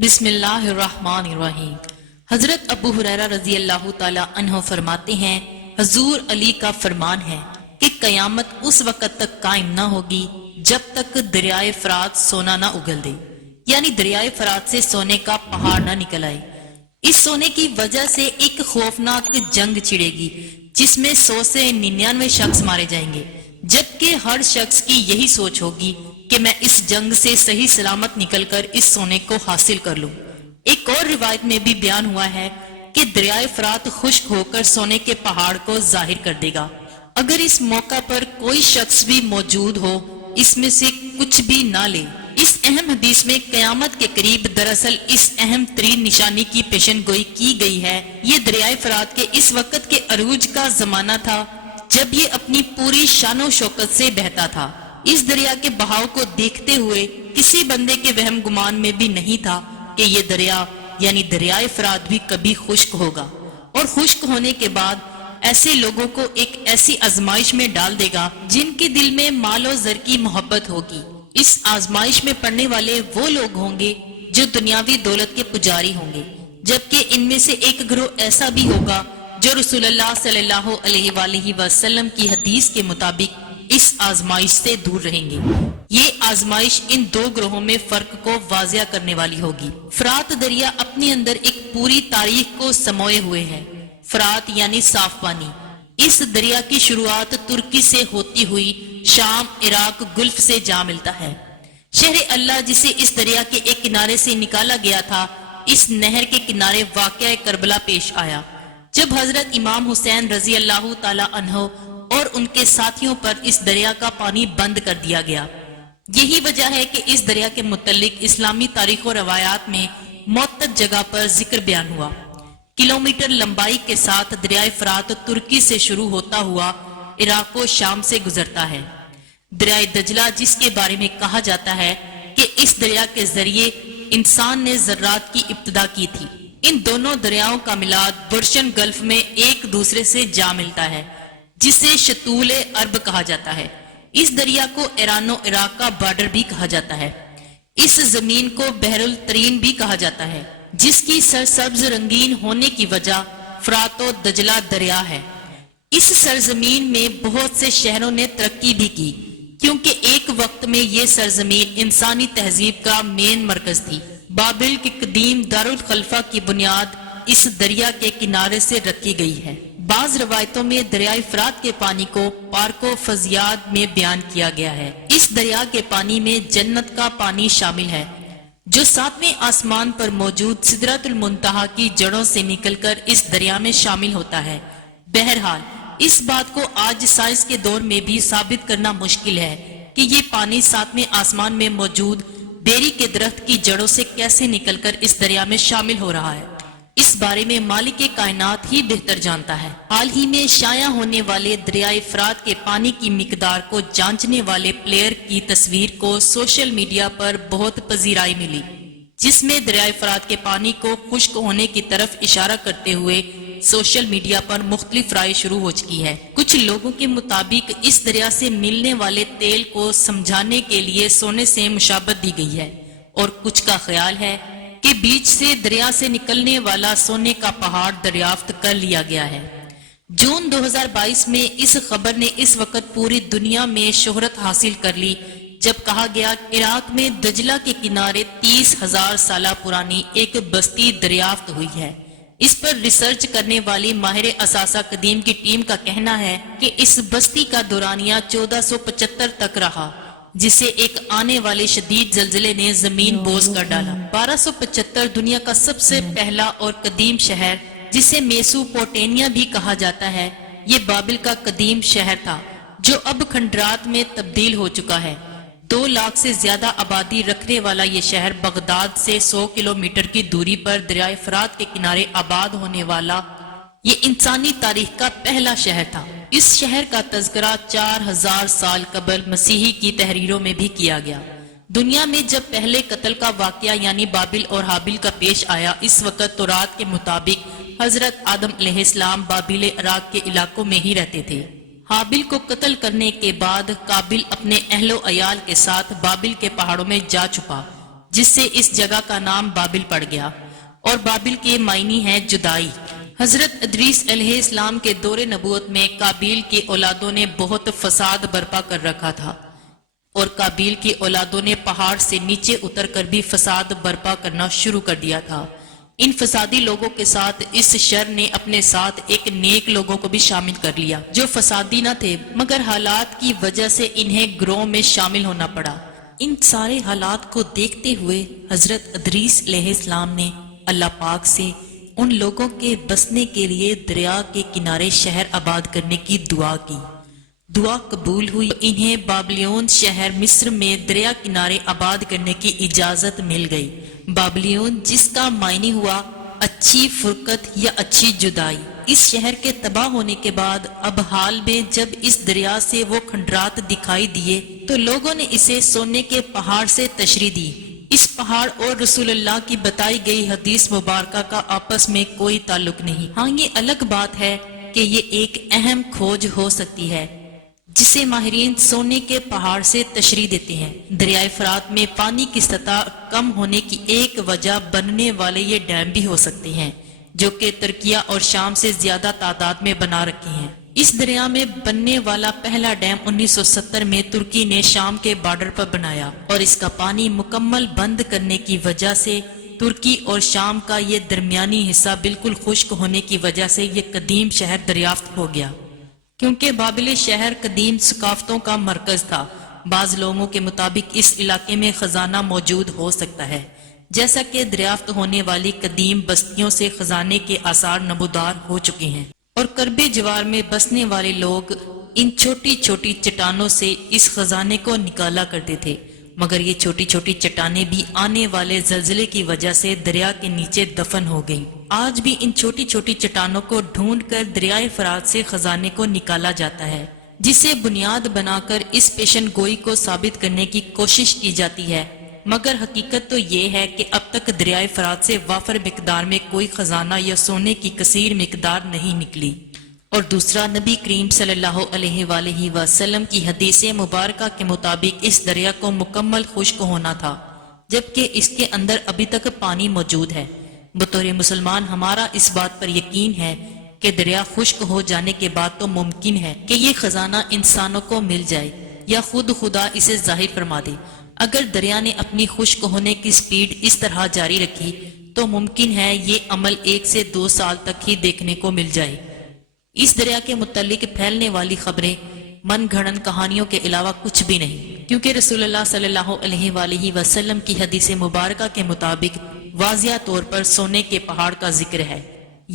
بسم اللہ الرحمن الرحیم۔ حضرت ابو ہریرہ رضی اللہ تعالی عنہ فرماتے ہیں، حضور علی کا فرمان ہے کہ قیامت اس وقت تک قائم نہ ہوگی جب تک دریائے فرات سونا نہ اگل دے، یعنی دریائے فرات سے سونے کا پہاڑ نہ نکل آئے۔ اس سونے کی وجہ سے ایک خوفناک جنگ چھڑے گی جس میں 100 سے 99 شخص مارے جائیں گے، جبکہ ہر شخص کی یہی سوچ ہوگی کہ میں اس جنگ سے صحیح سلامت نکل کر اس سونے کو حاصل کر لوں۔ ایک اور روایت میں بھی بیان ہوا ہے کہ دریائے فرات خشک ہو کر سونے کے پہاڑ کو ظاہر کر دے گا۔ اگر اس موقع پر کوئی شخص بھی موجود ہو، اس میں سے کچھ بھی نہ لے۔ اس اہم حدیث میں قیامت کے قریب دراصل اس اہم ترین نشانی کی پیشن گوئی کی گئی ہے۔ یہ دریائے فرات کے اس وقت کے عروج کا زمانہ تھا جب یہ اپنی پوری شان و شوکت سے بہتا تھا۔ اس دریا کے بہاؤ کو دیکھتے ہوئے کسی بندے کے وہم گمان میں بھی نہیں تھا کہ یہ دریا یعنی دریائے فرات بھی کبھی خشک ہوگا، اور خشک ہونے کے بعد ایسے لوگوں کو ایک ایسی آزمائش میں ڈال دے گا جن کے دل میں مال و زر کی محبت ہوگی۔ اس آزمائش میں پڑنے والے وہ لوگ ہوں گے جو دنیاوی دولت کے پجاری ہوں گے، جبکہ ان میں سے ایک گروہ ایسا بھی ہوگا جو رسول اللہ صلی اللہ علیہ وآلہ وسلم کی حدیث کے مطابق اس آزمائش سے دور رہیں گے۔ یہ آزمائش ان دو گروہوں میں فرق کو واضح کرنے والی ہوگی۔ فرات دریا اپنے اندر ایک پوری تاریخ کو سموئے ہوئے ہے۔ فرات یعنی صاف پانی۔ اس دریا کی شروعات ترکی سے ہوتی ہوئی شام، عراق، گلف سے جا ملتا ہے۔ شہر اللہ جسے اس دریا کے ایک کنارے سے نکالا گیا تھا، اس نہر کے کنارے واقعہ کربلا پیش آیا، جب حضرت امام حسین رضی اللہ تعالی عنہ اور ان کے ساتھیوں پر اس دریا کا پانی بند کر دیا گیا۔ یہی وجہ ہے کہ اس دریا کے متعلق اسلامی تاریخ و روایات میں معتد جگہ پر ذکر بیان ہوا۔ کلومیٹر لمبائی کے ساتھ دریائے فرات ترکی سے شروع ہوتا ہوا عراق و شام سے گزرتا ہے۔ دریائے دجلہ جس کے بارے میں کہا جاتا ہے کہ اس دریا کے ذریعے انسان نے ذرات کی ابتدا کی تھی، ان دونوں دریاؤں کا میلاد پرشین گلف میں ایک دوسرے سے جا ملتا ہے، جسے شتول عرب کہا جاتا ہے۔ اس دریا کو ایران و عراق کا بارڈر بھی کہا جاتا ہے۔ اس زمین کو بحر الطرین بھی کہا جاتا ہے، جس کی سرسبز رنگین ہونے کی وجہ فرات و دجلہ دریا ہے۔ اس سرزمین میں بہت سے شہروں نے ترقی بھی کی، کیونکہ ایک وقت میں یہ سرزمین انسانی تہذیب کا مین مرکز تھی۔ بابل کی قدیم دارالخلافہ کی بنیاد اس دریا کے کنارے سے رکھی گئی ہے۔ بعض روایتوں میں دریائے فرات کے پانی کو پارک و فضیات میں بیان کیا گیا ہے۔ اس دریا کے پانی میں جنت کا پانی شامل ہے، جو 7ویں آسمان پر موجود سدرۃ المنتہا کی جڑوں سے نکل کر اس دریا میں شامل ہوتا ہے۔ بہرحال اس بات کو آج سائنس کے دور میں بھی ثابت کرنا مشکل ہے کہ یہ پانی 7ویں آسمان میں موجود بیری کے درخت کی جڑوں سے کیسے نکل کر اس دریا میں شامل ہو رہا ہے۔ اس بارے میں مالک کائنات ہی بہتر جانتا ہے۔ حال ہی میں شائع ہونے والے دریائے فرات کے پانی کی مقدار کو جانچنے والے پلیئر کی تصویر کو سوشل میڈیا پر بہت پذیرائی ملی، جس میں دریائے فرات کے پانی کو خشک ہونے کی طرف اشارہ کرتے ہوئے سوشل میڈیا پر مختلف رائے شروع ہو چکی ہے۔ کچھ لوگوں کے مطابق اس دریا سے ملنے والے تیل کو سمجھانے کے لیے سونے سے مشابہت دی گئی ہے، اور کچھ کا خیال ہے کہ بیچ سے دریا سے نکلنے والا سونے کا پہاڑ دریافت کر لیا گیا ہے۔ جون 2022 میں اس خبر نے اس وقت پوری دنیا میں شہرت حاصل کر لی جب کہا گیا عراق میں دجلہ کے کنارے 30,000 سالہ پرانی ایک بستی دریافت ہوئی ہے۔ اس پر ریسرچ کرنے والی ماہر اثاثہ قدیم کی ٹیم کا کہنا ہے کہ اس بستی کا دورانیہ 1475 تک رہا، جسے ایک آنے والے شدید زلزلے نے زمین بوز کر ڈالا۔ 1275 دنیا کا سب سے پہلا اور قدیم شہر، جسے میسوپوٹیمیا بھی کہا جاتا ہے، یہ بابل کا قدیم شہر تھا، جو اب کھنڈرات میں تبدیل ہو چکا ہے۔ 2 لاکھ سے زیادہ آبادی رکھنے والا یہ شہر بغداد سے 100 کلومیٹر کی دوری پر دریائے فرات کے کنارے آباد ہونے والا یہ انسانی تاریخ کا پہلا شہر تھا۔ اس شہر کا تذکرہ 4000 سال قبل مسیحی کی تحریروں میں بھی کیا گیا۔ دنیا میں جب پہلے قتل کا واقعہ یعنی بابل اور حابیل کا پیش آیا، اس وقت تورات کے مطابق حضرت آدم علیہ السلام بابل عراق کے علاقوں میں ہی رہتے تھے۔ حابیل کو قتل کرنے کے بعد قابل اپنے اہل و عیال کے ساتھ بابل کے پہاڑوں میں جا چھپا جس سے اس جگہ کا نام بابل پڑ گیا، اور بابل کے معنی ہے جدائی۔ حضرت ادریس علیہ السلام کے دور نبوت میں قابیل کی اولادوں نے بہت فساد برپا کر رکھا تھا، اور قابیل کی اولادوں نے پہاڑ سے نیچے اتر کر بھی فساد برپا کرنا شروع کر دیا تھا۔ ان فسادی لوگوں کے ساتھ اس شر نے اپنے ساتھ ایک نیک لوگوں کو بھی شامل کر لیا جو فسادی نہ تھے، مگر حالات کی وجہ سے انہیں گروہ میں شامل ہونا پڑا۔ ان سارے حالات کو دیکھتے ہوئے حضرت ادریس علیہ السلام نے اللہ پاک سے ان لوگوں کے بسنے کے لیے دریا کے کنارے شہر آباد کرنے کی دعا کی۔ دعا قبول ہوئی، انہیں بابلیون شہر مصر میں دریا کنارے آباد کرنے کی اجازت مل گئی۔ بابلیون جس کا معنی ہوا اچھی فرقت یا اچھی جدائی۔ اس شہر کے تباہ ہونے کے بعد اب حال میں جب اس دریا سے وہ کھنڈرات دکھائی دیے تو لوگوں نے اسے سونے کے پہاڑ سے تشریح دی۔ اس پہاڑ اور رسول اللہ کی بتائی گئی حدیث مبارکہ کا آپس میں کوئی تعلق نہیں۔ ہاں یہ الگ بات ہے کہ یہ ایک اہم کھوج ہو سکتی ہے جسے ماہرین سونے کے پہاڑ سے تشریح دیتے ہیں۔ دریائے فرات میں پانی کی سطح کم ہونے کی ایک وجہ بننے والے یہ ڈیم بھی ہو سکتے ہیں جو کہ ترکیہ اور شام سے زیادہ تعداد میں بنا رکھے ہیں۔ اس دریا میں بننے والا پہلا ڈیم 1970 میں ترکی نے شام کے بارڈر پر بنایا، اور اس کا پانی مکمل بند کرنے کی وجہ سے ترکی اور شام کا یہ درمیانی حصہ بالکل خشک ہونے کی وجہ سے یہ قدیم شہر دریافت ہو گیا۔ کیونکہ بابل شہر قدیم ثقافتوں کا مرکز تھا، بعض لوگوں کے مطابق اس علاقے میں خزانہ موجود ہو سکتا ہے، جیسا کہ دریافت ہونے والی قدیم بستیوں سے خزانے کے آثار نمودار ہو چکے ہیں، اور کرب جوار میں بسنے والے لوگ ان چھوٹی چھوٹی چٹانوں سے اس خزانے کو نکالا کرتے تھے، مگر یہ چھوٹی چھوٹی چٹانیں بھی آنے والے زلزلے کی وجہ سے دریا کے نیچے دفن ہو گئیں۔ آج بھی ان چھوٹی چھوٹی چٹانوں کو ڈھونڈ کر دریائے فرات سے خزانے کو نکالا جاتا ہے، جسے بنیاد بنا کر اس پیشن گوئی کو ثابت کرنے کی کوشش کی جاتی ہے، مگر حقیقت تو یہ ہے کہ اب تک دریائے فرات سے وافر مقدار میں کوئی خزانہ یا سونے کی کثیر مقدار نہیں نکلی۔ اور دوسرا، نبی کریم صلی اللہ علیہ وآلہ وسلم کی حدیث مبارکہ کے مطابق اس دریا کو مکمل خشک ہونا تھا، جبکہ اس کے اندر ابھی تک پانی موجود ہے۔ بطور مسلمان ہمارا اس بات پر یقین ہے کہ دریا خشک ہو جانے کے بعد تو ممکن ہے کہ یہ خزانہ انسانوں کو مل جائے یا خود خدا اسے ظاہر فرما دے۔ اگر دریا نے اپنی خشک ہونے کی سپیڈ اس طرح جاری رکھی تو ممکن ہے یہ عمل 1 سے 2 سال تک ہی دیکھنے کو مل جائے۔ اس دریا کے متعلق پھیلنے والی خبریں من گھڑن کہانیوں کے علاوہ کچھ بھی نہیں، کیونکہ رسول اللہ صلی اللہ علیہ وآلہ وسلم کی حدیث مبارکہ کے مطابق واضح طور پر سونے کے پہاڑ کا ذکر ہے،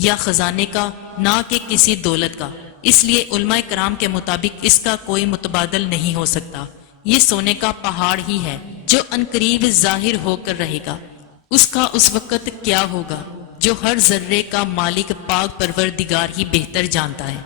یا خزانے کا، نہ کہ کسی دولت کا۔ اس لیے علماء کرام کے مطابق اس کا کوئی متبادل نہیں ہو سکتا۔ یہ سونے کا پہاڑ ہی ہے جو عنقریب ظاہر ہو کر رہے گا۔ اس کا اس وقت کیا ہوگا جو ہر ذرے کا مالک پاک پروردگار ہی بہتر جانتا ہے۔